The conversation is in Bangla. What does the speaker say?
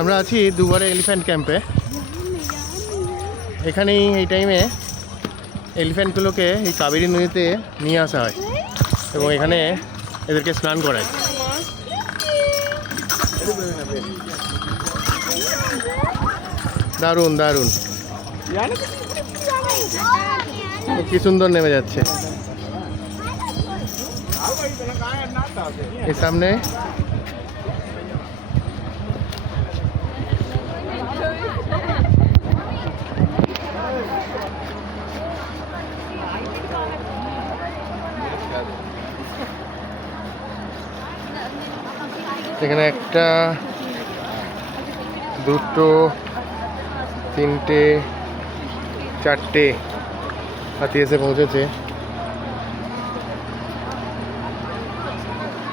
আমরা আছি দুবারে এলিফ্যান্ট ক্যাম্পে। এখানেই এই টাইমে এলিফ্যান্টগুলোকে এই কাবেরী নদীতে নিয়ে আসা হয় এবং এখানে এদেরকে স্নান করায়। দারুণ দারুণ, কি সুন্দর নেমে যাচ্ছে। এর সামনে এখানে একটা, দুটো, তিনটে, চারটে হাতি এসে পৌঁছেছে।